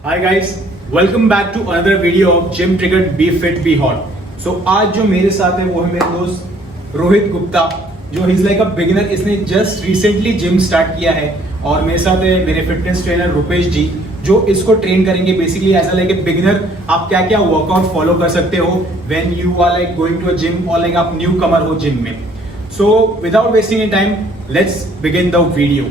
Hi guys, welcome back to another video of gym trigger be fit be hot. So आज जो मेरे साथ है वो है मेरे दोस्त रोहित गुप्ता, जो इज लाइक अ बिगिनर। इसने जस्ट रिसेंटली जिम स्टार्ट किया है और मेरे साथ है मेरे फिटनेस ट्रेनर रुपेश जी, जो इसको ट्रेन करेंगे। बेसिकली ऐसा लाइक ए बिगिनर आप क्या क्या वर्कआउट फॉलो कर सकते हो when you are like going to a gym और लाइक आप न्यू कमर हो जिम में। So without wasting any time, let's begin the video.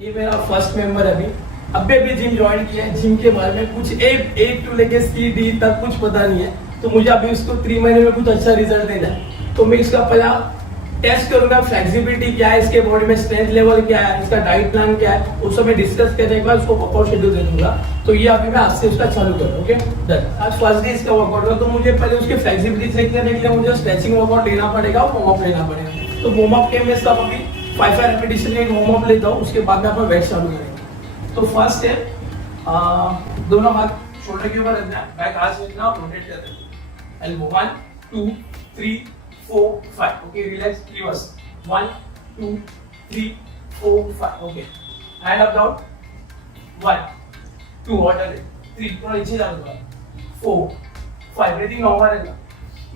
ये मेरा फर्स्ट मेंबर अभी जिम ज्वाइन किया है। जिम के बारे में कुछ ए टू लेके सी डी तक कुछ पता नहीं है, तो मुझे अभी उसको 3 महीने में कुछ अच्छा रिजल्ट देना है। तो मैं इसका पहला टेस्ट करूंगा, फ्लेक्सिबिलिटी क्या है, इसके बॉडी में स्ट्रेंथ लेवल क्या है, इसका डाइट प्लान क्या है, उस समय डिस्कस करने के बाद उसको वर्कआउट शेड्यूल दे दूंगा। तो ये अभी मैं आज से उसका चालू करूँ। Okay done. आज फर्स्ट डे इसका वर्कआउट होगा, तो मुझे पहले उसके फ्लेक्सिबिलिटी चेक करने के लिए मुझे स्ट्रेचिंग वर्कआउट लेना पड़ेगा और वार्म अप लेना पड़ेगा। तो वार्म अप के मैं सब अभी 5 रेपिटेशन का वार्म अप लेता हूँ, उसके बाद में अपन वेट चालू करेंगे। तो फर्स्ट है दोनों हाथ शोल्डर के ऊपर रखना है, बैक हाथ रखना और रोटेट करना है। Elbow 1 2 3 4 5। Okay relax, reverse 1 2 3 4 5। Okay hand up down 1 2 order 3 थोड़ा नीचे जाना 4 5। ब्रीथिंग नॉर्मल रहना,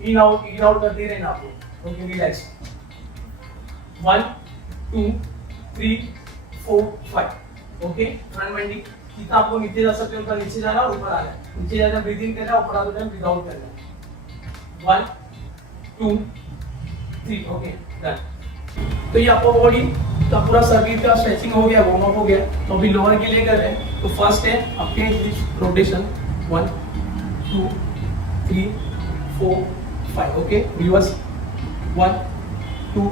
इन आउट करते रहना आपको। Okay relax 1 2 3 4 5। Okay front bending, जितना आपको नीचे जा सकते हो उतना नीचे जाना और ऊपर आना है। नीचे जाना ब्रीथिंग करना, ऊपर आना है ब्रीथ आउट करना। 1 2 3। Okay done. तो ये अपर बॉडी का पूरा शरीर का स्ट्रेचिंग हो गया, वार्म अप हो गया। तो अभी लोअर के लिए कर रहे हैं। तो फर्स्ट है आपके rotation 1 2 3 4 5। Okay reverse 1 2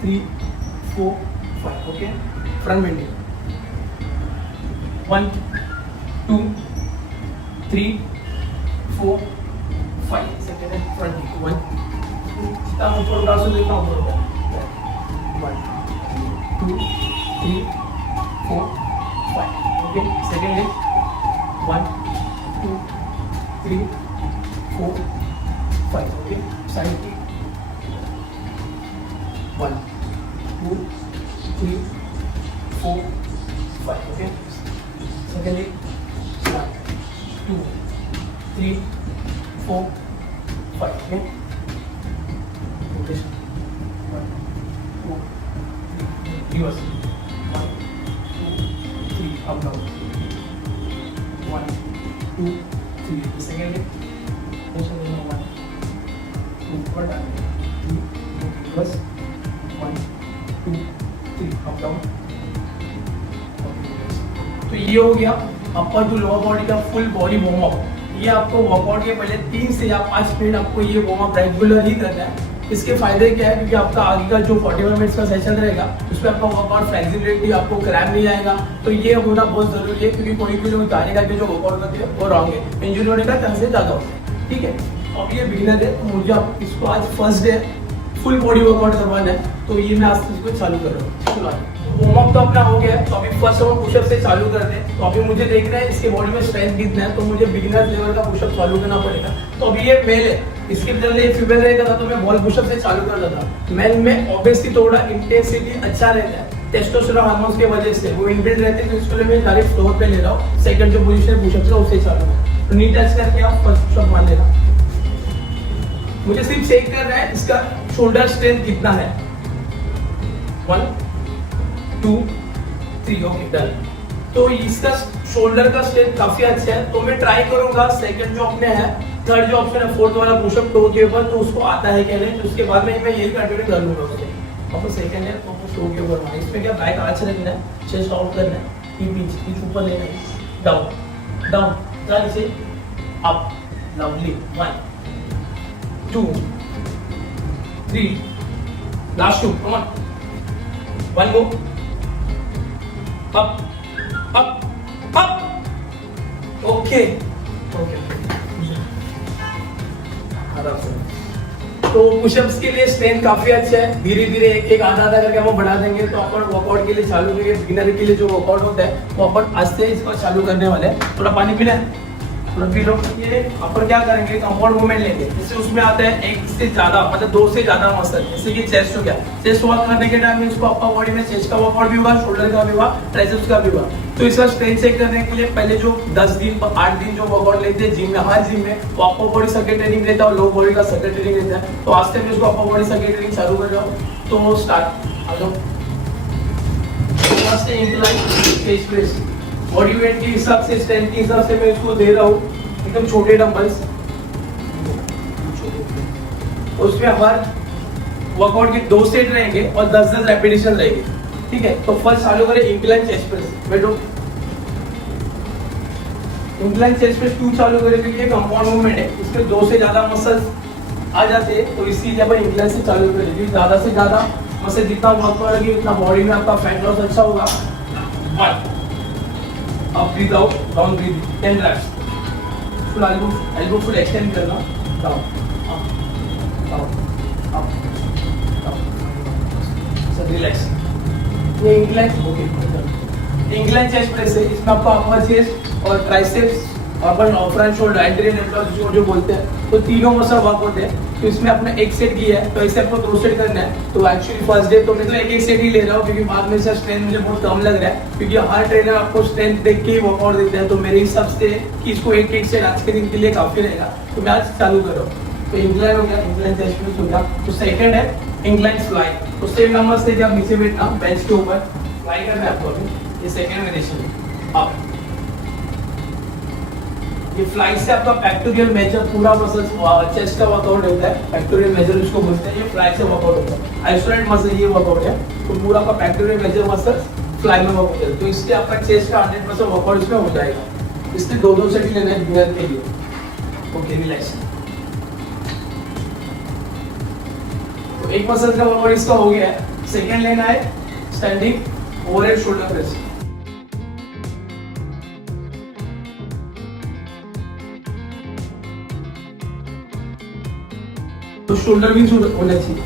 3 4 5। Okay front bending 1 2 3 4 5। Second है फ्रंट बेंडिंग 1 जितना ऊपर उठा सो जितना ऊपर उठा 1 2 3 4 5। ओके सेकंड है 1 2 3 4 5। ओके साइड की 1 2 3 4 5। Okay secondly 1 2 3 4 5। Okay rotation 1 2 3 reverse 1 2 3 up down 1 2 3। Secondly rotation 1 2 ऊपर डाउन 3 रिवर्स 1 2 3 अप डाउन। तो ये हो गया अपर टू लोअर बॉडी का फुल बॉडी वार्म अप। ये आपको वर्कआउट के पहले 3 से या 5 मिनट आपको ये वार्म अप रेगुलर ही करना है। इसके फायदे क्या है, क्योंकि आपका आगे का जो 41 मिनट्स का सेशन रहेगा उसमें आपका वर्कआउट फ्लेक्सिबिलिटी, आपको क्रैम्प नहीं आएगा। तो ये होना बहुत जरूरी है, क्योंकि कोई भी लोग गाने के जो वर्कआउट करते हैं वो रॉन्ग है, इंजरी होने का चांसेस ज्यादा होते हैं। ठीक है, अब ये बिगिनर है तो मुझे इसको आज first day full body workout करवाना है। तो ये मैं आज से इसको चालू कर रहा हूँ। वार्म अप तो अपना हो गया है, तो अभी फर्स्ट हम पुशअप से चालू करते हैं। तो अभी मुझे देखना है इसके बॉडी में स्ट्रेंथ कितना है, तो मुझे बिगिनर लेवल का पुशअप चालू करना पड़ेगा। तो अभी ये मेल है, इसके बदले फीमेल रहता था तो मैं बॉल पुशअप से चालू करता था। मेल में ऑब्वियसली थोड़ा इंटेंसिटी अच्छा रहता है, टेस्टोस्टेरोन हार्मोन्स की वजह से वो इनबिल्ट रहते हैं। तो इसके लिए मैं डायरेक्ट फ्लोर पे ले रहा हूँ। सेकंड जो पोजीशन है पुशअप का उससे चालू है। तो नी टच करके आप फर्स्ट पुशअप मान लेना। मुझे सिर्फ चेक करना है इसका शोल्डर स्ट्रेंथ कितना है। 1 2 3। Okay done. तो इसका शोल्डर का स्ट्रेंथ काफी अच्छा है। तो मैं ट्राई करूंगा सेकंड जो अपने है, थर्ड जो ऑप्शन है फोर्थ वाला पुशअप टो के ऊपर, तो उसको आता है क्या नहीं। तो उसके बाद में मैं यही कंटिन्यू कर लूंगा उससे। अब सेकंड है तो टो के ऊपर, इसमें क्या बैक आर्च रखना है, चेस्ट आउट करना है, पीछ ऊपर लेना है, डाउन डाउन नीचे up. Lovely 1 2 3 last 2। Come on 1 go up up up. Okay okay आराम से। तो पुशअप्स के लिए स्ट्रेंथ काफी अच्छा है। धीरे धीरे एक एक आधा आधा करके हम बढ़ा देंगे। तो अपन वर्कआउट के लिए चालू करेंगे। बिगिनर के लिए जो वर्कआउट होता है वो अपन आज से इसको चालू करने वाले हैं। थोड़ा पानी पीना है। थोड़ा फील हो। ये अपन क्या करेंगे, कंपाउंड मूवमेंट लेंगे। जैसे उसमें आता है एक से ज्यादा, मतलब 2 से ज्यादा मसल। जैसे कि चेस्ट हो गया, चेस्ट वर्क करने के टाइम में इसको अपर बॉडी में चेस्ट का वर्कआउट भी हुआ, शोल्डर का भी हुआ, ट्राइसेप्स का भी हुआ। तो इसका स्ट्रेंथ चेक करने के लिए पहले जो 10 दिन 8 दिन जो वर्कआउट लेते हैं जिम में, हर जिम में वो अपर बॉडी सर्किट ट्रेनिंग लेता है और लो बॉडी का सर्किट ट्रेनिंग लेता है। तो आज से मैं इसको अपर बॉडी सर्किट ट्रेनिंग चालू कर रहा हूँ। तो स्टार्ट, आ जाओ। First incline chest press, body weight के हिसाब से, स्ट्रेंथ के हिसाब से मैं इसको दे रहा हूँ एकदम छोटे डंबल्स। उसमें हमारे वर्कआउट के 2 सेट रहेंगे और 10-10 रेपिटेशन रहेंगे, ठीक है। तो फर्स्ट चालू करें इंक्लाइन चेस्ट प्रेस। बैठो। इंक्लाइन चेस्ट प्रेस क्यों चालू करें, क्योंकि ये कंपाउंड मूवमेंट है, इसके 2 से ज्यादा मसल्स आ जाते हैं। तो इसीलिए अपन इंक्लाइन से चालू करें, क्योंकि ज्यादा से ज्यादा मसल जितना वर्क करेंगे उतना बॉडी में आपका फैट लॉस अच्छा होगा। 1 अब breathe out, down breathe, 10 reps। Full elbow full extend करना, down up down up down, sir relax. ये इंक्लाइन चेस्ट प्रेस है, इसमें आपको अपर चेस्ट और ट्राइसेप्स और अपन फ्रंट शोल्डर, एंटीरियर जो बोलते हैं, तो तीनों मसल वर्कआउट है। तो इसमें आपने एक सेट किया है, तो ऐसे आपको 2 सेट करना है। तो एक्चुअली फर्स्ट डे तो मैं तो एक सेट ही ले रहा हूँ, क्योंकि बाद में इसका स्ट्रेंथ मुझे बहुत कम लग रहा है, क्योंकि हर ट्रेनर आपको स्ट्रेंथ देख के ही वर्कआउट देता है। तो मेरे हिसाब से कि इसको एक सेट आज के दिन के लिए काफी रहेगा, तो मैं आज चालू कर रहा हूँ। तो इंक्लाइन हो गया, इंक्लाइन चेस्ट प्रेस हो गया। तो सेकंड है इंक्लाइन फ्लाई। तो सेम नंबर से आप नीचे बैठना बेंच के ऊपर, फ्लाई करना है आपको अभी। ये सेकंड वेरिएशन है। अब ये फ्लाई से आपका पेक्टोरियल मेजर पूरा मसल्स चेस्ट का वर्कआउट होता है, पेक्टोरियल मेजर उसको बोलते हैं। ये फ्लाई से वर्कआउट होता है, आइसोलेट मसल ये वर्कआउट है। तो पूरा का पेक्टोरियल मेजर मसल्स फ्लाई में वर्कआउट होता है। तो इससे आपका चेस्ट का 100% वर्कआउट इसमें हो जाएगा। इसलिए 2-2 सेट ही लेना है बिगिनर के लिए। Okay, relax. तो एक मसल का वर्कआउट इसका हो गया है। सेकंड लेना है स्टैंडिंग ओवरहेड शोल्डर प्रेस। तो शोल्डर भी होना चाहिए,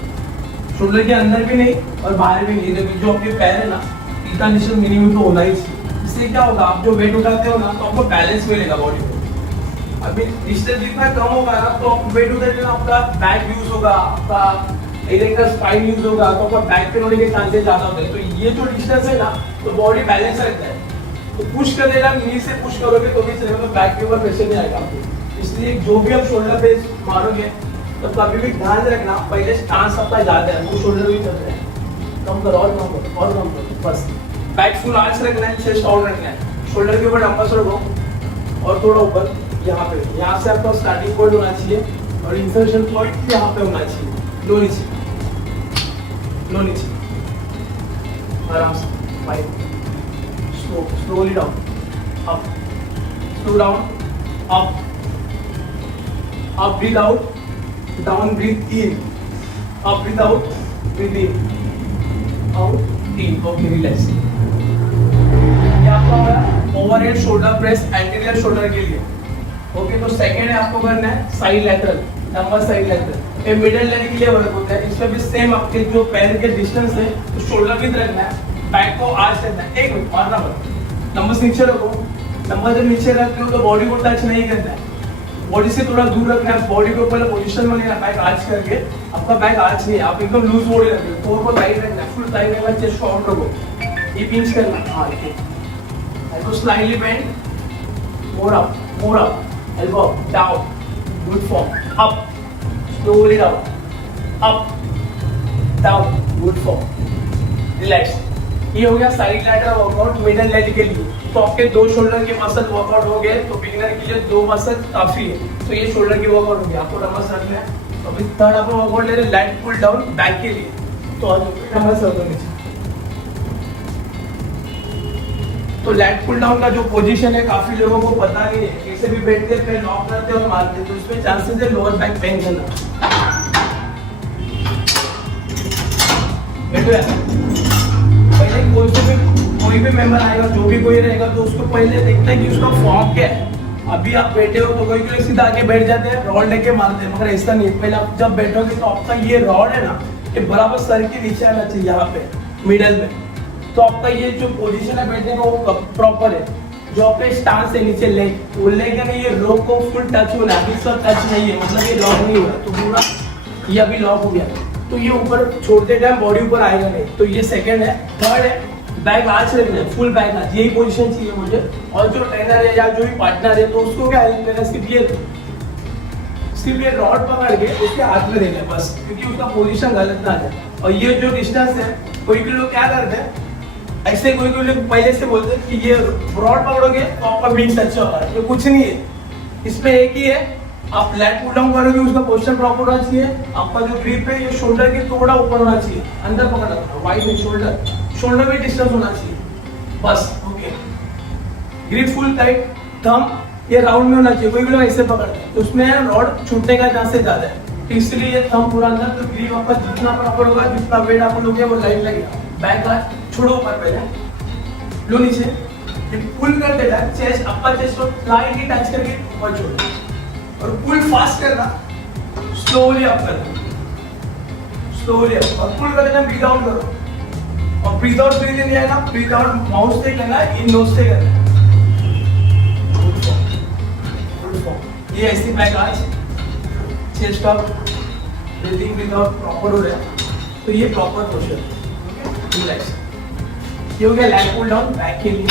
शोल्डर के अंदर भी नहीं और बाहर भी नहीं। देखो जो आपके पैर है ना, इतना निश्चित मिनिमम तो होना ही चाहिए। इससे क्या होगा, आप जो वेट उठाते हो ना, तो आपको बैलेंस मिलेगा बॉडी में। अभी डिस्टेंस जितना कम होगा ना, तो आप वेट उठाते हो, आपका बैक यूज होगा, आपका इधर का स्पाइन यूज होगा, तो आपका बैक पेन होने के चांसेस ज्यादा होते हैं। तो ये जो डिस्टेंस है ना, तो बॉडी बैलेंस रहता है। तो पुश कर देना, नी से पुश करोगे तो भी चलेगा, तो बैक के ऊपर प्रेशर नहीं आएगा आपको। इसलिए जो भी आप शोल्डर पे मारोगे तो कभी भी ध्यान रखना, पहले स्टांस आपका ज्यादा है, वो शोल्डर भी चल रहा है, कम करो और कम करो और कम करो। बस बैक फुल आर्च रखना है, चेस्ट आउट रखना है, शोल्डर के ऊपर डंबल्स रखो और थोड़ा ऊपर यहाँ पे। यहाँ से आपका स्टार्टिंग पॉइंट होना चाहिए और इंसर्शन पॉइंट यहाँ पे होना चाहिए। लो नीचे, लो नीचे, आराम से 5, slowly down, up, slow down, up, up, breathe out, down, breathe in, up, breathe out, breathe in, out, in. Okay, relax. ये आपका हो गया overhead shoulder press anterior shoulder के लिए। ओके, तो सेकंड है आपको करना है side lateral, dumbbell side lateral. ये मिडिल लेने के लिए वर्क होता है। इसमें भी सेम आपके जो पैर के डिस्टेंस है, तो शोल्डर भी रखना है, बैक को आर्च रखना है। एक मिनट मारना मत, डंबल्स नीचे रखो। डंबल जब नीचे रखते हो तो बॉडी को टच नहीं करना है, बॉडी से थोड़ा दूर रखना है। बॉडी को पहले पोजीशन में लेना, बैक आर्च करके। आपका बैक आर्च नहीं है, आप एकदम लूज बॉडी रखो, कोर को टाइट रखना है, फुल टाइट रखना, चेस्ट को आउट रखो। ये पिंच करना, हां एल्बो स्लाइटली बेंड, मोर up, elbow down, good form, up, slowly down, up, down, good form, relax. ये हो गया side lateral workout middle leg के लिए। तो आपके 2 शोल्डर के मसल वर्कआउट हो गए, तो बिगिनर के लिए 2 मसल काफी है। तो ये शोल्डर की वर्कआउट हो गया, आपको डंबल्स रखना है। अभी थर्ड आपको वर्कआउट ले रहे हैं लैट पुल डाउन बैक के लिए। तो डंबल्स रखो नीचे। तो लैट पुल डाउन का जो पोजीशन है काफी लोगों को पता नहीं है, कैसे भी बैठते हैं, फिर लॉक करते हैं और मारते हैं, तो इसमें चांसेस है लोअर बैक पेन करना। बैठो यार, पहले कोई भी मेंबर आएगा, जो भी कोई रहेगा, तो उसको पहले देखना है कि उसका फॉर्म क्या है। अभी आप बैठे हो तो कोई लोग सीधा आके बैठ जाते हैं, रॉड लेके मारते हैं, मगर ऐसा नहीं है। पहले आप जब बैठोगे तो आपका ये रॉड है ना, ये बराबर सर के नीचे आना चाहिए, यहाँ पे मिडल में। तो आपका ये जो पोजीशन है बैठने का वो प्रॉपर है। जो अपने स्टांस है नीचे लेग, वो लेग है ना ये रो को फुल टच होना है, अभी सब टच नहीं है, मतलब ये लॉक नहीं हुआ तो पूरा ये अभी लॉक हो गया, तो ये ऊपर छोड़ते टाइम बॉडी ऊपर आएगा नहीं, तो ये सेकंड है। थर्ड है बैक आर्च रखना है, फुल बैक आर्च, यही पोजीशन चाहिए मुझे। और जो ट्रेनर है या जो भी पार्टनर है तो उसको क्या हेल्प करना है, सिर्फ ये रॉड पकड़ के उसके हाथ में देना है बस, क्योंकि उसका पोजीशन गलत ना है। और ये जो डिस्टेंस है, कोई कोई लोग क्या करते हैं ऐसे, कोई कोई लोग पहले से बोलते हैं कि ये रॉड पकड़ोगे तो आपका विंग्स अच्छा होगा, तो कुछ नहीं है, इसमें एक ही है, आप लैट पुल डाउन करोगे उसका पोस्टर प्रॉपर होना चाहिए, आपका जो ग्रिप है ये शोल्डर के थोड़ा ऊपर होना चाहिए, अंदर पकड़ना, वाइड में शोल्डर में डिस्टेंस होना चाहिए बस। Okay, grip full tight, thumb ये राउंड में होना चाहिए, कोई भी लोग ऐसे पकड़ते हैं तो उसमें रॉड छूटने का चांसेस ज्यादा है, तो इसलिए ये थंब पूरा अंदर, तो ग्रिप आपका जितना प्रॉपर होगा, जितना वेट आप लोगे वो लाइट लगेगा। बैक हाथ छोड़ो ऊपर, पहले लो नीचे, ये पुल कर देता है, चेस्ट अपर चेस्ट को स्लाइटली टच करके ऊपर छोड़ो और पुल फास्ट करना, स्लोली अप करना, स्लोली अप, और पुल कर देना, ब्रीथ आउट करो, और ब्रीथ आउट ब्रीथ इन आएगा, ब्रीथ आउट माउथ से करना, इन नोज से करना, ये ऐसी बैक आज chest up, breathing breath out proper हो रहा है, तो ये प्रॉपर पोस्चर, रिलैक्स। ये हो गया लैट पुल डाउन बैक के लिए,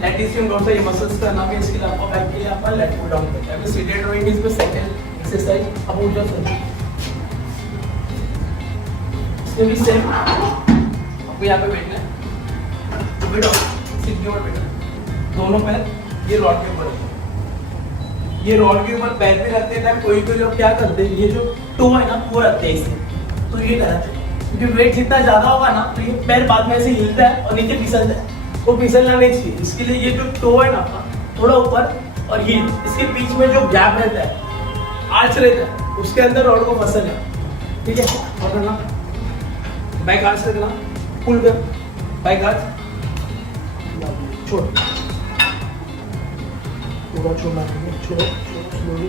लैटिसियम डोर्सा ये मसल्स का नाम है, इसके लिए आपका बैक के लिए आपका लैट पुल डाउन करते हैं। अभी सीटेड रोइंग इज पे सेकंड एक्सरसाइज, अब उठ जाओ सर, इसमें भी सेम आपको यहाँ पे बैठना है, तो बैठो, सीट के ऊपर बैठो, दोनों पैर ये रॉड के ऊपर, ये रॉड के ऊपर पैर पे रखते हैं। कोई कोई लोग क्या करते हैं, ये जो टो है ना वो रखते हैं इसे, तो ये कराते हैं, क्योंकि वेट जितना ज्यादा होगा ना तो ये पैर बाद में ऐसे हिलता है और नीचे फिसलता है, वो फिसलना नहीं चाहिए, इसके लिए ये जो टो है ना थोड़ा ऊपर और हील, इसके बीच में जो गैप रहता है, आर्च रहता है, उसके अंदर रॉड को फंसल है, ठीक है। पकड़ना, बैक आर्च रखना, पुल कर, बैक आर्च छोड़, पूरा छोड़ना, छोड़ो स्लोली,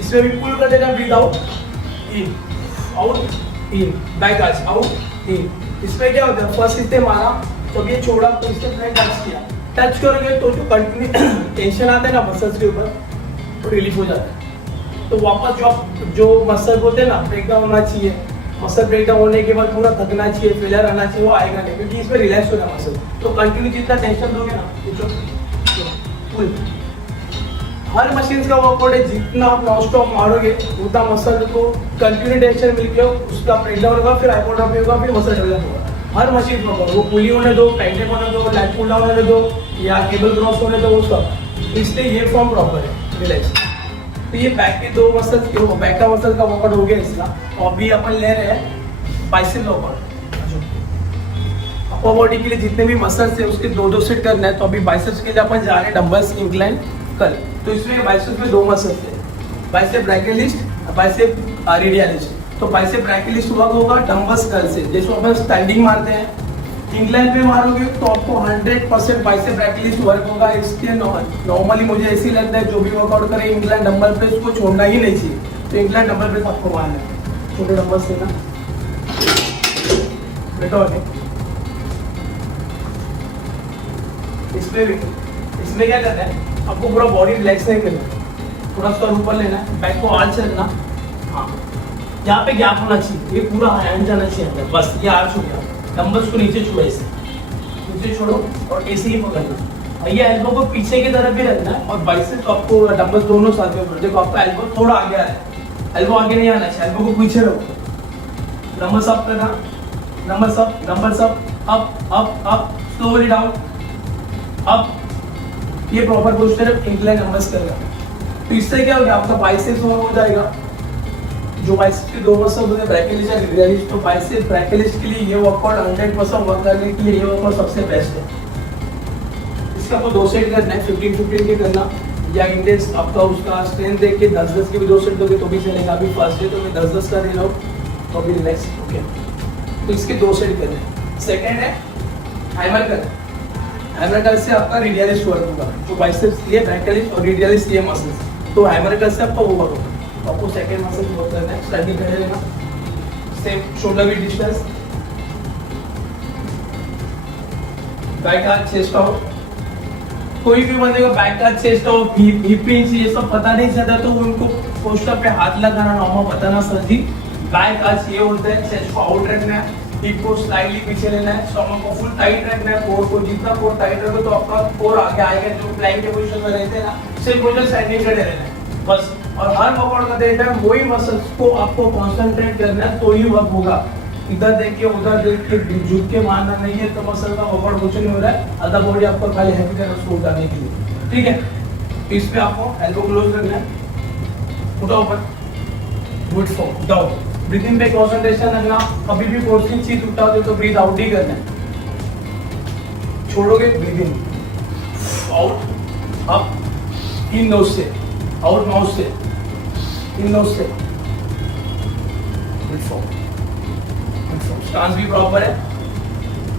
इसमें भी पुल कर देना, breath out in, out in, back arch out in. इसमें क्या होता है, फर्स्ट इससे मारा तो ये छोड़ा, तो इससे मैंने टच किया, टच करोगे तो जो कंटिन्यू टेंशन आता है ना मसल्स के ऊपर, तो रिलीफ हो जाता है, तो वापस जो मसल होते हैं ना ब्रेकडाउन होना चाहिए, मसल ब्रेकडाउन होने के बाद पूरा थकना चाहिए, फेलियर आना चाहिए, वो आएगा नहीं, क्योंकि इसमें रिलैक्स होगा मसल, तो कंटिन्यू जितना टेंशन दोगे ना, पुल, हर मशीन का वर्कआउट है, जितना आप नॉन स्टॉप मारोगे उतना मसल को कंटिन्यू टेंशन मिलके उसका ब्रेकडाउन होगा, फिर हाइपोट्रोफी होगा, फिर मसल डेवलप होगा। हर मशीन का वो पुली होने दो, पेंटेप होने दो, लैट पुल डाउन होने दो, या केबल क्रॉस होने दो, वो सब, इसलिए ये फॉर्म प्रॉपर है, रिलैक्स। तो ये बैक के दो मसल के, बैक का मसल का वर्कआउट हो गया इसका। और अभी अपन ले रहे हैं बाइसेप वर्कआउट, अपर बॉडी के लिए जितने भी मसल्स है उसके दो सेट करना है, तो अभी बाइसेप्स के लिए अपन जा रहे हैं डंबल्स इंक्लाइन कर, तो इसमें बाइसेप्स में दो मसल्स है, बाइसेप ब्रैकियोलिस्ट, बाइसेप रेडियलिस्ट। तो बाइसेप ब्रैकियोलिस्ट वर्क होगा डंबल्स कर्ल से, जैसे अपन स्टैंडिंग मारते हैं, इंक्लाइन पे मारोगे तो आपको 100% बाइसेप ब्रैकियोलिस्ट वर्क होगा। इसके नॉर्मली मुझे ऐसी लगता है जो भी वर्कआउट करे इंक्लाइन डंबल प्रेस को छोड़ना ही नहीं चाहिए, तो इंक्लाइन डंबल प्रेस आपको मारना है, छोटे डंबल से ना बेटा होने। इसमें क्या करना है, आपको पूरा बॉडी रिलैक्स नहीं करना, थोड़ा सर ऊपर लेना है, बैक को आर्च रखना, हाँ यहाँ पे गैप होना चाहिए, ये पूरा हैंड जाना चाहिए अंदर, बस ये आर्च हो गया। डंबल्स को नीचे छुड़ो, ऐसे नीचे छोड़ो और ऐसे ही पकड़ना, और ये एल्बो को पीछे की तरफ भी रखना है, और बाइसेप्स आपको डंबल्स दोनों साथ में, देखो आपका एल्बो थोड़ा आगे आ रहा है, एल्बो आगे नहीं आना चाहिए, एल्बो को पीछे रखो, डंबल्स अप करना, dumbbells up, dumbbells up, up up up, slowly down, up, ये प्रॉपर पोस्चर इंक्लाइन डंबल्स करेगा। तो इससे क्या हो गया, आपका बाइसेप्स हो जाएगा, जो बाइसेप्स के दो मसल होते हैं ब्रैकियोलिस्ट और रेडियलिस्ट, तो बाइसेप ब्रैकियोलिस्ट के लिए ये वर्कआउट 100% वर्क करने के लिए ये वर्कआउट सबसे बेस्ट है। इसका आपको दो सेट करना है, 15-15 के करना, या इंटेंस आपका उसका स्ट्रेंथ देख के 10-10 के भी दो सेट दोगे तो भी चलेगा। अभी फर्स्ट डे तो मैं 10-10 कर रही हूँ, तो अभी रिलैक्स, ओके। तो इसके दो सेट करने हैं। सेकेंड है हैमर कर, हैमर कर से आपका रेडियलिस्ट वर्क होगा, जो बाइसेप्स के लिए ब्रैकियोलिस्ट और रेडियलिस्ट ये मसल्स, तो हैमर कर से आपका वो वर्क होगा। तो आपको सेकेंड मसल वर्क करना है, स्टैंडिंग खड़े रहना, same shoulder with distance, back arch chest out. कोई भी बंदे को back arch chest out hip pinch ये सब पता नहीं चलता तो उनको पोस्टर पे हाथ लगाना नॉर्मल बताना सर जी। बैक आर्च ये होता है, चेस्ट को आउट रखना है, हिप को स्लाइटली पीछे लेना है, स्टमक को फुल टाइट रखना है, कोर को जितना कोर टाइट रखो तो आपका कोर आगे आएगा। जो प्लैंक के पोजीशन में रहते हैं ना, सेम पोजीशन स्टैंडिंग खड़े रहना है बस। और हर वर्कआउट का देना है वही मसल्स को आपको कंसंट्रेट करना है तो ही वर्क होगा। इधर देख के उधर देख के झुक के मारना नहीं है तो मसल का वर्कआउट कुछ नहीं हो रहा है। आधा बॉडी आपको खाली हैवी करना उसको उठाने के लिए, ठीक है। तो इस पे आपको एल्बो क्लोज रखना है, उठा ऊपर, गुड फॉर डाउन, ब्रीथिंग पे कंसंट्रेशन रखना। कभी भी फोर्सिंग चीज उठाओगे तो ब्रीथ आउट ही करना है, छोड़ोगे breathing out up in knows से, आउट माउथ से, इन नोज से, गुड फॉर स्टांस भी प्रॉपर है।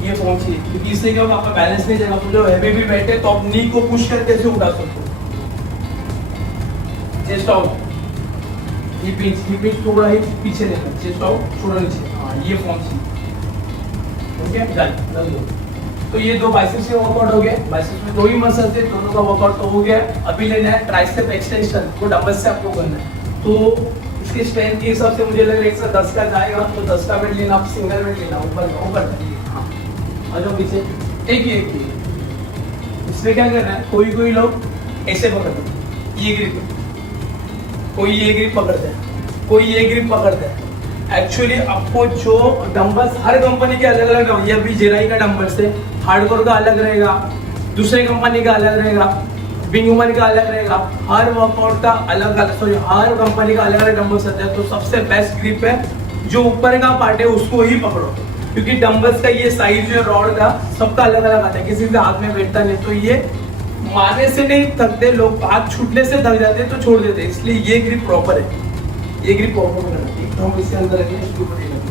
ये फॉर्म चाहिए क्योंकि इससे क्या होगा आपका बैलेंस नहीं जाएगा। तो जो हैवी भी बैठे तो आप नी को पुश करके ऐसे उठा सकते हो। चेस्ट आउट, हिप पिंच थोड़ा ही पीछे लेना, चेस्ट आउट थोड़ा नीचे, हाँ ये फॉर्म चाहिए। ओके डन दो। तो ये दो बाइसेप्स के वर्कआउट हो गए। बाइसेप्स में दो ही मसल थे, दोनों का वर्कआउट तो हो गया। अभी लेना है ट्राइसेप एक्सटेंशन, वो डंबल से आपको करना है। तो इसके स्ट्रेंथ के हिसाब से मुझे लग रहा है 110 का जाएगा तो 10 का वेट लेना, आप सिंगल वेट लेना, ऊपर हाँ और जो पीछे एक ही इसमें क्या करना है, कोई लोग ऐसे पकड़ते हैं ये ग्रिप, कोई ये ग्रिप पकड़ते हैं, कोई ये ग्रिप पकड़ते हैं। एक्चुअली आपको जो डंबल्स हर कंपनी के अलग अलग, ये अभी जेराई का डंबल्स है, हार्डकोर का अलग रहेगा, दूसरे कंपनी का अलग रहेगा, विंग वुमन का अलग रहेगा, हर वर्कआउट का अलग अलग, सॉरी हर कंपनी का अलग अलग डंबल्स होते हैं। तो सबसे बेस्ट ग्रिप है जो ऊपर का पार्ट है उसको ही पकड़ो, क्योंकि डंबल्स का ये साइज जो रॉड का सबका अलग अलग आता है, किसी से हाथ में बैठता नहीं। तो ये मारने से नहीं थकते लोग, हाथ छूटने से थक जाते हैं तो छोड़ देते हैं, इसलिए ये ग्रिप प्रॉपर है, ये ग्रिप प्रॉपर करना है। तो हम इसके अंदर रखेंगे, इसके ऊपर ही रखेंगे,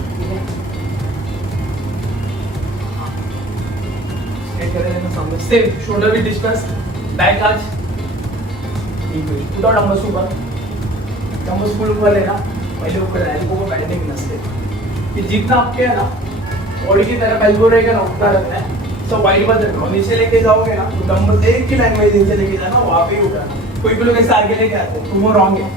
सेम शोल्डर भी डिस्टेंस, बैक आर्च, उठा डंबल्स ऊपर, डंबल्स फुल ऊपर लेना, पहले ऊपर एल्बो को बैंडिंग नसले कि जितना आपके है ना बॉडी की तरफ एल्बो रहेगा ना उतना रखना है। सब वाइड बात रखो, नीचे लेके जाओगे ना तो डंबल एक ही लाइन में नीचे लेके जाना, वहाँ पे ही उठाना। कोई भी लोग ऐसे आगे लेके आते हैं तो वो रॉन्ग है।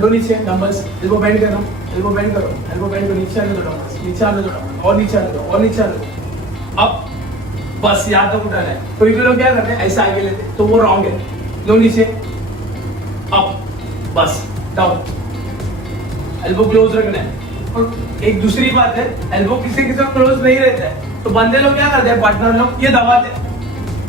लो नीचे डंबल्स, एल्बो बेंड करो, एल्बो बेंड करो, एल्बो बेंड करो, नीचे आने दो डंबल्स, नीचे आने दो डंबल्स, और नीचे आने दो, और नीचे आने दो। अब बस यहाँ तक उठाना है। कोई भी लोग क्या करते हैं ऐसा आगे लेते तो वो रॉन्ग है। लो नीचे, अप, बस डाउन, एल्बो क्लोज रखना है। और एक दूसरी बात है, एल्बो किसी किसी को क्लोज नहीं रहता है तो बंदे लोग क्या करते हैं, पार्टनर लोग ये दबाते हैं,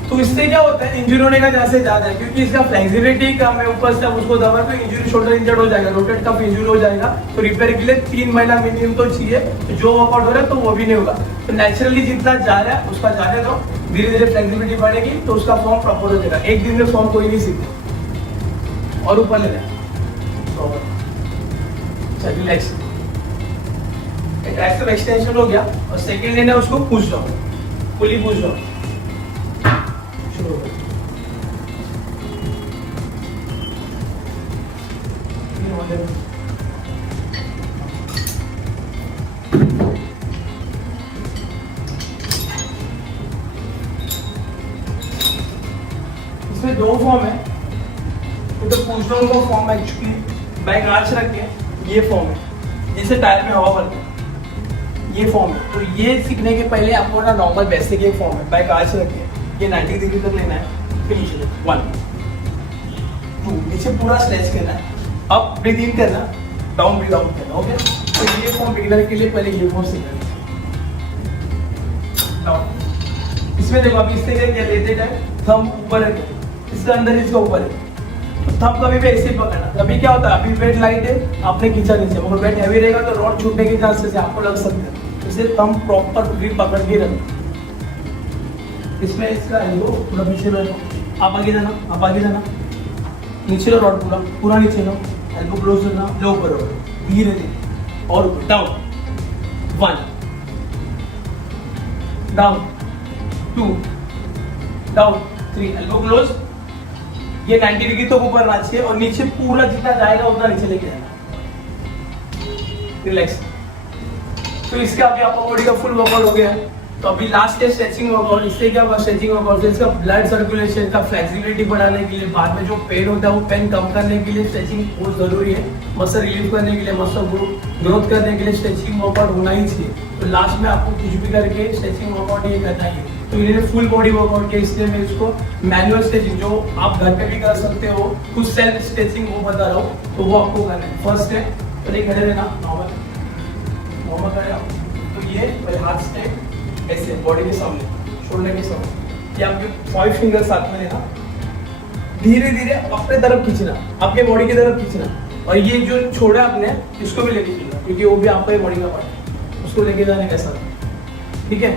तो इससे क्या होता है इंजरी होने का चांसेस ज्यादा है, क्योंकि इसका फ्लेक्सिबिलिटी कम है। ऊपर से उसको दबा तो इंजरी, शोल्डर इंजर्ड हो जाएगा, रोटेट कफ इंजरी हो जाएगा। तो रिपेयर के लिए 3 महीना मिनिमम तो चाहिए। तो जो वर्कआउट हो रहा है तो वो भी नहीं होगा। तो नेचुरली जितना जा रहा है उसका जाने दो, धीरे धीरे फ्लेक्सिबिलिटी बढ़ेगी तो उसका फॉर्म प्रॉपर हो जाएगा। एक दिन में फॉर्म कोई नहीं सीखता। और ऊपर लेना रिलैक्स, ट्राइसेप एक्सटेंशन हो गया। और सेकंड लेना उसको push down, fully push down शुरू हो गया। इसमें दो फॉर्म है, तो पुश डाउन का फॉर्म एक्चुअली बैक आर्च रख के ये फॉर्म है, जैसे टायर में हवा भरते हैं ये फॉर्म है। तो ये सीखने के पहले आपको ना नॉर्मल बेसिक एक फॉर्म है, बैक आर्च रख के ये 90 डिग्री तक लेना है, फिर नीचे 1 2 नीचे पूरा स्ट्रेच करना है, अप ब्रीथ इन करना, डाउन ब्रीथ आउट करना। ओके, तो ये फॉर्म बिगिनर के लिए पहले ये फॉर्म सीखना है। डाउन, इसमें देखो अभी इससे क्या लेते टाइम थंब ऊपर है, इसका अंदर इसका ऊपर है, थंब कभी भी ऐसे ही पकड़ना। अभी क्या होता है, अभी वेट लाइट है आपने खींचा नीचे, मगर वेट हैवी रहेगा तो रॉड छूटने के चांसेस है, आपको लग सकते हैं। इसे थंब प्रॉपर ग्रिप पकड़ के रखना। इसमें इसका एल्बो पूरा पीछे बैठो, आप आगे जाना, आप आगे जाना, नीचे लो रॉड पूरा पूरा नीचे लो, एल्बो क्लोज करना, लो ऊपर धीरे धीरे और down, 1 down, 2 down, 3 elbow close. ये 90 डिग्री तक ऊपर आना चाहिए और नीचे पूरा जितना जाएगा उतना नीचे लेके जाना, रिलैक्स। तो इसके अभी आपका बॉडी का फुल वर्कआउट हो गया है। तो अभी लास्ट है स्ट्रेचिंग वर्कआउट। इससे क्या होगा, स्ट्रेचिंग वर्कआउट से इसका ब्लड सर्कुलेशन का फ्लेक्सिबिलिटी बढ़ाने के लिए, बाद में जो पेन होता है वो पेन कम करने के लिए स्ट्रेचिंग बहुत जरूरी है। मसल रिलीफ करने के लिए, मसल ग्रोथ करने के लिए स्ट्रेचिंग वर्कआउट होना ही चाहिए। तो लास्ट में आपको कुछ भी करके स्ट्रेचिंग वर्कआउट ये करना है। तो इन्होंने फुल बॉडी वर्कआउट किया, इसलिए मैं इसको मैनुअल स्ट्रेचिंग जो आप घर पे भी कर सकते हो, कुछ सेल्फ स्ट्रेचिंग वो बता रहा हूँ, तो वो आपको करना है। फर्स्ट है पहले खड़े रहना, नॉर्मल खड़े रहो। तो ये हाथ स्ट्रेट ऐसे बॉडी के सामने, शोल्डर के सामने, ये आपके 5 फिंगर साथ में लेना, धीरे धीरे अपने तरफ खींचना, आपके बॉडी की तरफ खींचना। और ये जो छोड़ा आपने इसको भी लेके चलना, क्योंकि वो भी आपका बॉडी का पार्ट है, उसको लेके जाने का साथ। ठीक है,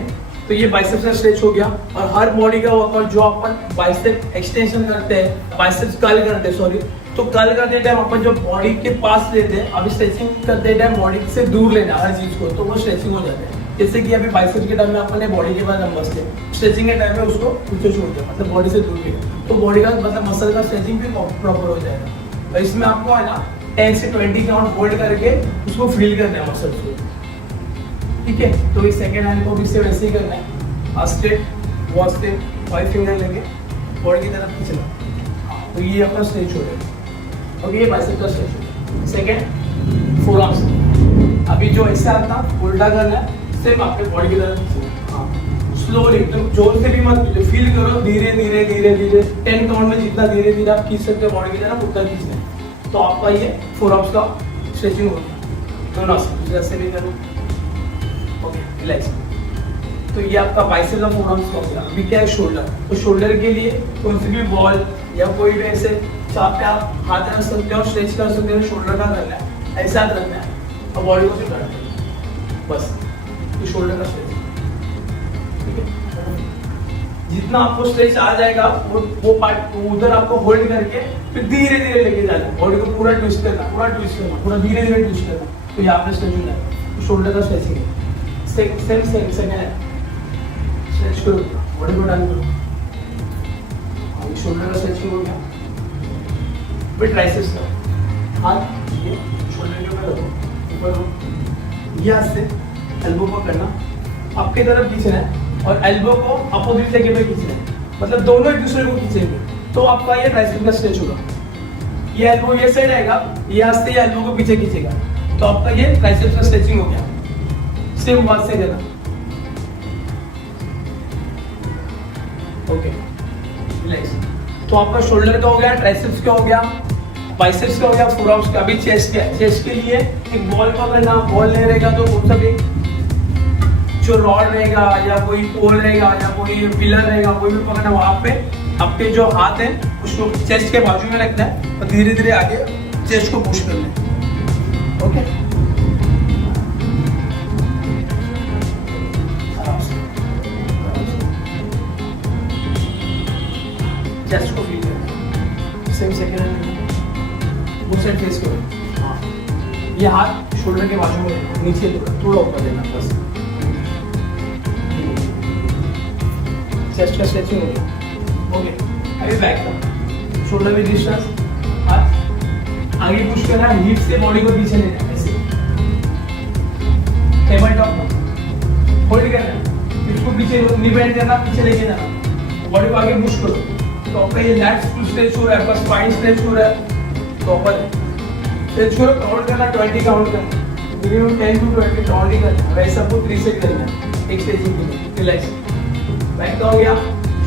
तो ये बाइसेप्स का स्ट्रेच हो गया। और हर बॉडी का वर्कआउट जो अपन बाइसेप एक्सटेंशन करते हैं, बाइसेप्स कर्ल करते हैं, सॉरी, तो कर्ल करते टाइम अपन जो बॉडी के पास लेते हैं, अभी स्ट्रेचिंग करते टाइम बॉडी से दूर लेना हर चीज को, तो वो स्ट्रेचिंग हो जाता है। जैसे कि अभी बाइसेप्स के टाइम में अपने बॉडी के पास नंबर्स थे, स्ट्रेचिंग के टाइम में उसको पीछे छोड़ दिया, मतलब बॉडी से दूर लिया, तो बॉडी का मतलब मसल का स्ट्रेचिंग भी प्रॉपर हो जाएगा। और इसमें आपको है ना 10 से 20 काउंट होल्ड करके उसको फील करना है मसल्स को। ठीक है, तो इस सेकंड हैंड को भी से वैसे ही करना है, स्ट्रेट वॉच से 5 फिंगर लेके बॉडी की तरफ खींचना। तो ये अपना स्ट्रेच हो जाएगा। और ये बाइसेप का स्ट्रेच हो। सेकंड फोर आर्म्स, अभी जो ऐसा आता उल्टा करना है, सेम आपके बॉडी की तरफ खींचना। हाँ, स्लोली, एकदम जोर से भी मत, फील करो, धीरे धीरे धीरे धीरे 10 काउंट में जितना धीरे धीरे आप खींच सकते हो बॉडी की तरफ उतना खींचना है। तो आपका ये फोर आर्म्स का स्ट्रेचिंग हो गया। दोनों से भी करो। Okay, relax. तो ये आपका बाइसेप्स का फोर आर्म्स हो गया। अभी क्या है, शोल्डर। तो शोल्डर के लिए कोई सी भी बॉल या कोई भी ऐसे चाप पे आप हाथ रख सकते हो, स्ट्रेच कर सकते हो, शोल्डर का करना है, ऐसा हाथ रखना है और बॉडी को फिर करना है, बस। ये शोल्डर का स्ट्रेच। ठीक है, जितना आपको स्ट्रेच आ जाएगा वो पार्ट उधर आपको होल्ड करके फिर धीरे धीरे लेके जाना है, बॉडी को पूरा ट्विस्ट करना, पूरा धीरे धीरे ट्विस्ट करना। तो यहाँ पे स्ट्रेच हो जाएगा, शोल्डर का स्ट्रेचिंग है। सेकंड है स्ट्रेच करो, बॉडी को डाउन करो। शोल्डर का स्ट्रेचिंग हो गया। फिर ट्राइसेप्स का हाथ ये शोल्डर के ऊपर रखो, ऊपर रखो, ये हाथ से एल्बो को करना, आपके तरफ खींचना है और एल्बो को अपोजिट जगह पे खींचना है, मतलब दोनों एक दूसरे को खींचेंगे, तो आपका ये ट्राइसेप्स का स्ट्रेच होगा। ये एल्बो ये साइड आएगा, ये हाथ से एल्बो को पीछे खींचेगा, तो आपका ये ट्राइसेप्स का स्ट्रेचिंग हो गया। सेम बात से करना। Okay, relax. तो आपका शोल्डर का हो गया, ट्राइसेप्स का हो गया, बाइसेप्स का हो गया, फोर आर्म्स का। अभी चेस्ट का, चेस्ट के लिए एक बॉल पकड़ना, बॉल नहीं रहेगा तो कौन सा भी जो रॉड रहेगा या कोई पोल रहेगा या कोई पिलर रहेगा, कोई भी पकड़ना, वहां पे आपके जो हाथ है उसको चेस्ट के बाजू में रखना है और धीरे धीरे आगे चेस्ट को पुश करना है। ओके, चेस्ट को फील करना। सेम सेकंड वो साइड फेस करो। हाँ, ये हाथ शोल्डर के बाजू में नीचे थोड़ा ऊपर देना, बस। चेस्ट का स्ट्रेचिंग हो गया। ओके, अभी बैक का शोल्डर में डिस्टेंस, हाथ आगे पुश करना, हिप से बॉडी को पीछे लेना, ऐसे टेबल टॉप होल्ड करना, इसको पीछे नहीं बैठ देना, पीछे लेके जाना, बॉडी को आगे पुश करो। तो आपका ये लैट्स फुल स्ट्रेच हो रहा है, आपका स्पाइन स्ट्रेच हो रहा है, प्रॉपर स्ट्रेच करो। काउंट करना, 20 काउंट करना, मिनिमम 10 to 20 काउंट ही करना। वैसे आपको 3 सेट करना है एक स्ट्रेचिंग के लिए। रिलैक्स। बैक का हो गया,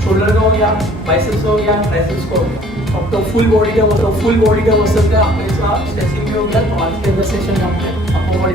शोल्डर का हो गया, बाइसेप्स का हो गया, ट्राइसेप्स का हो गया। अब तो फुल बॉडी का मतलब फुल बॉडी का मसल का आपका स्ट्रेचिंग भी हो गया। तो आज के अंदर सेशन में आपको बॉडी